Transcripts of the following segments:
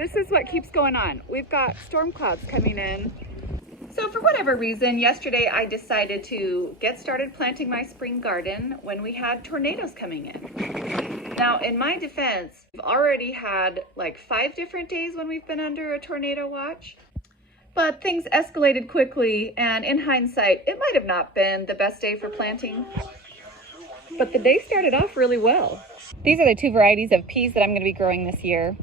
This is what keeps going on. We've got storm clouds coming in. So for whatever reason, yesterday I decided to get started planting my spring garden when we had tornadoes coming in. Now, in my defense, we've already had like 5 different days when we've been under a tornado watch. But things escalated quickly, and in hindsight, it might have not been the best day for planting. But the day started off really well. These are the 2 varieties of peas that I'm going to be growing this year.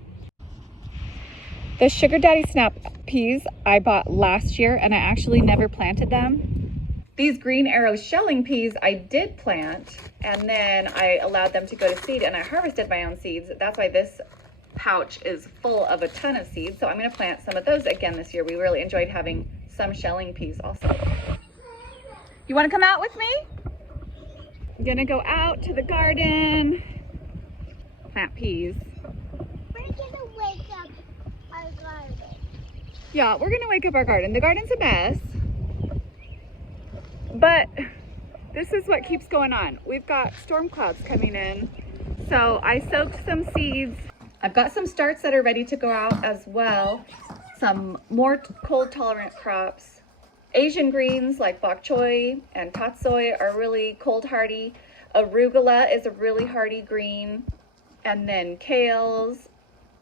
The Sugar Daddy Snap peas I bought last year, and I actually never planted them. These Green Arrow shelling peas I did plant, and then I allowed them to go to seed, and I harvested my own seeds. That's why this pouch is full of a ton of seeds. So I'm going to plant some of those again this year. We really enjoyed having some shelling peas also. You want to come out with me? I'm going to go out to the garden, plant peas. We're gonna wake up our garden. Yeah, we're gonna wake up our garden. The garden's a mess, but this is what keeps going on. We've got storm clouds coming in. So I soaked some seeds. I've got some starts that are ready to go out as well. Some more cold tolerant crops. Asian greens like bok choy and tatsoi are really cold hardy. Arugula is a really hardy green. And then kales.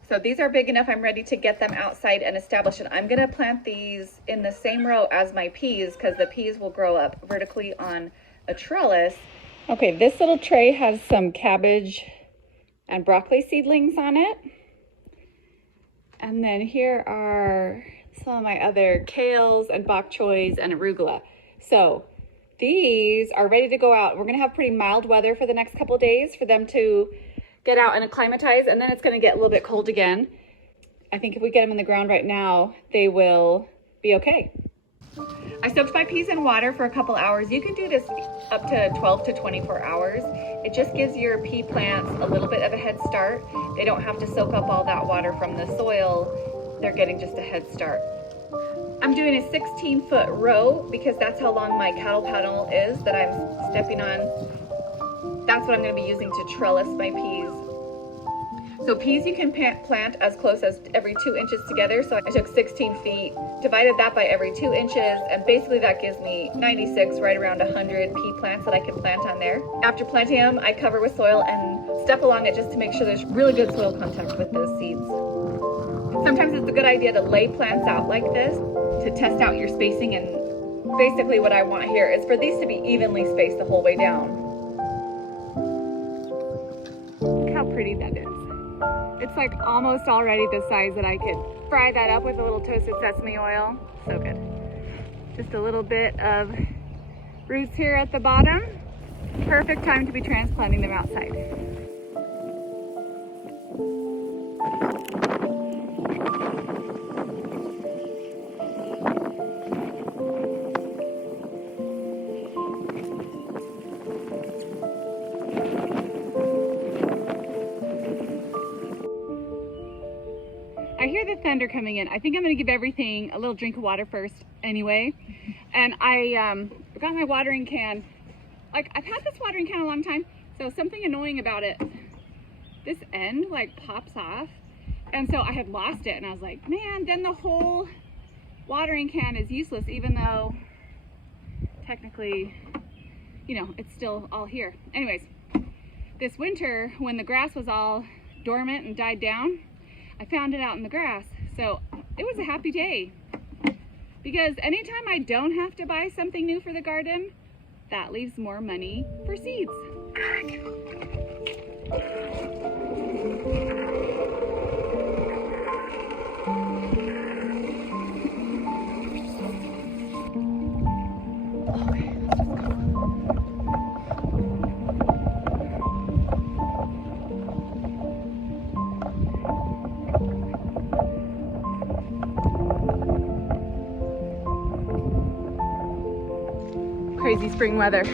So these are big enough, I'm ready to get them outside and establish it. I'm gonna plant these in the same row as my peas because the peas will grow up vertically on a trellis. Okay, this little tray has some cabbage and broccoli seedlings on it. And then here are some of my other kales and bok choys and arugula. So these are ready to go out. We're gonna have pretty mild weather for the next couple of days for them to get out and acclimatize, and then it's gonna get a little bit cold again. I think if we get them in the ground right now, they will be okay. I soaked my peas in water for a couple hours. You can do this up to 12 to 24 hours. It just gives your pea plants a little bit of a head start. They don't have to soak up all that water from the soil. They're getting just a head start. I'm doing a 16-foot row because that's how long my cattle panel is that I'm stepping on. That's what I'm going to be using to trellis my peas. So peas you can plant as close as every 2 inches together. So I took 16 feet, divided that by every 2 inches, and basically that gives me 96, right around 100 pea plants that I can plant on there. After planting them, I cover with soil and step along it just to make sure there's really good soil contact with those seeds. Sometimes it's a good idea to lay plants out like this to test out your spacing, and basically what I want here is for these to be evenly spaced the whole way down. Look how pretty that is. It's like almost already the size that I could fry that up with a little toasted sesame oil. So good. Just a little bit of roots here at the bottom. Perfect time to be transplanting them outside. I hear the thunder coming in. I think I'm gonna give everything a little drink of water first anyway. And I got my watering can. Like, I've had this watering can a long time, so something annoying about it, this end like pops off. And so I had lost it and I was like, man, then the whole watering can is useless, even though technically, you know, it's still all here. Anyways, this winter when the grass was all dormant and died down, I found it out in the grass. So it was a happy day because anytime I don't have to buy something new for the garden, that leaves more money for seeds. Crazy spring weather. So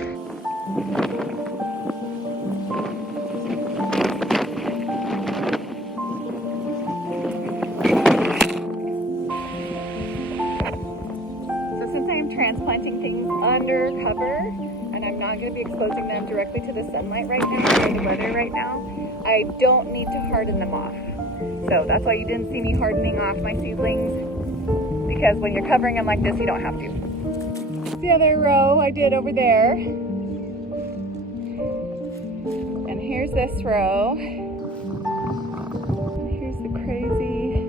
since I am transplanting things under cover and I'm not going to be exposing them directly to the sunlight right now or the weather right now, I don't need to harden them off. So that's why you didn't see me hardening off my seedlings, because when you're covering them like this, you don't have to. The other row I did over there. And here's this row. Here's the crazy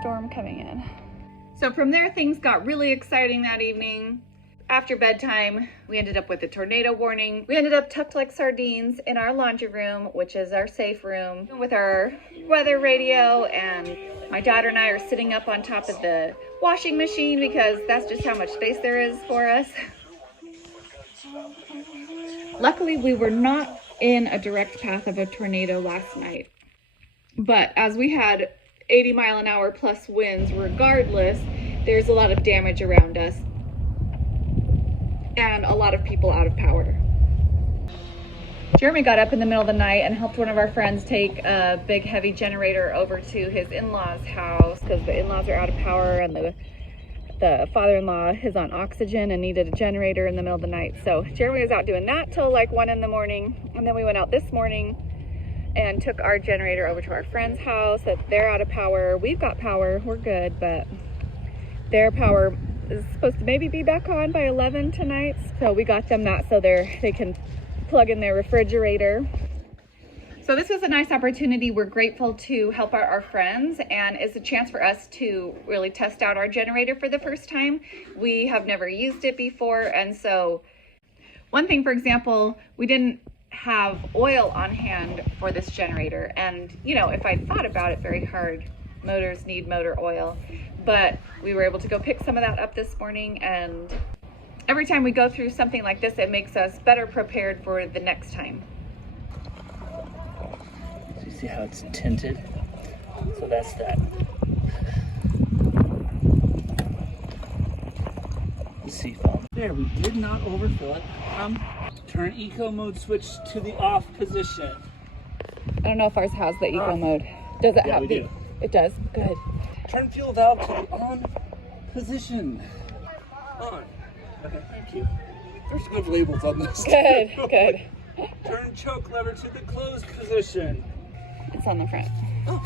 storm coming in. So from there, things got really exciting that evening. After bedtime, we ended up with a tornado warning. We ended up tucked like sardines in our laundry room, which is our safe room, with our weather radio, and my daughter and I are sitting up on top of the washing machine because that's just how much space there is for us. Luckily, we were not in a direct path of a tornado last night, but as we had 80-mile-an-hour plus winds, regardless, there's a lot of damage around us and a lot of people out of power. Jeremy got up in the middle of the night and helped one of our friends take a big heavy generator over to his in-laws' house because the in-laws are out of power and the father-in-law is on oxygen and needed a generator in the middle of the night. So Jeremy was out doing that till like 1 in the morning, and then we went out this morning and took our generator over to our friend's house. That they're out of power. We've got power, we're good, but their power is supposed to maybe be back on by 11 tonight. So we got them that so they can plug in their refrigerator. So this was a nice opportunity. We're grateful to help out our friends, and it's a chance for us to really test out our generator for the first time. We have never used it before, and so one thing, for example, we didn't have oil on hand for this generator, and you know, if I'd thought about it very hard, motors need motor oil, but we were able to go pick some of that up this morning, and every time we go through something like this, it makes us better prepared for the next time. So you see how it's tinted? So that's that. Sea foam. There, we did not overfill it. Turn eco mode switch to the off position. I don't know if ours has the eco mode. Does it have the? It does. Good. Turn fuel valve to the on position. On. Okay, thank you. There's good labels on this. Good. Good. Turn choke lever to the closed position. It's on the front. Oh.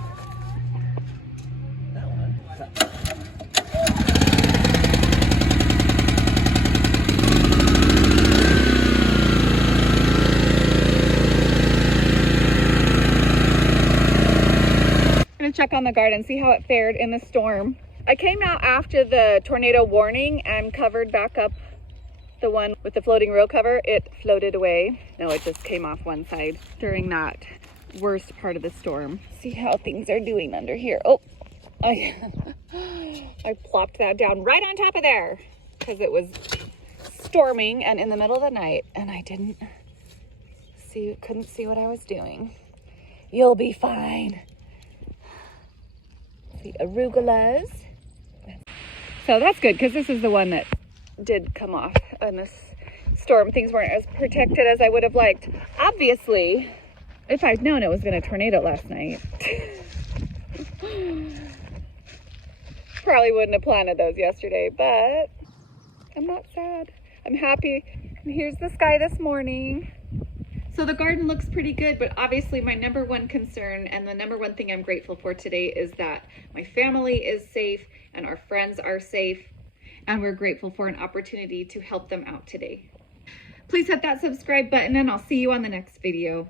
That one. Check on the garden, see how it fared in the storm. I came out after the tornado warning and covered back up the one with the floating row cover. It floated away. No, it just came off one side during that worst part of the storm. See how things are doing under here. Oh, I plopped that down right on top of there because it was storming and in the middle of the night, and I couldn't see what I was doing. You'll be fine. The arugulas. So that's good because this is the one that did come off in this storm. Things weren't as protected as I would have liked. Obviously, if I'd known it was going to tornado last night, probably wouldn't have planted those yesterday, but I'm not sad. I'm happy. And here's the sky this morning. So the garden looks pretty good, but obviously my number one concern and the number one thing I'm grateful for today is that my family is safe and our friends are safe, and we're grateful for an opportunity to help them out today. Please hit that subscribe button and I'll see you on the next video.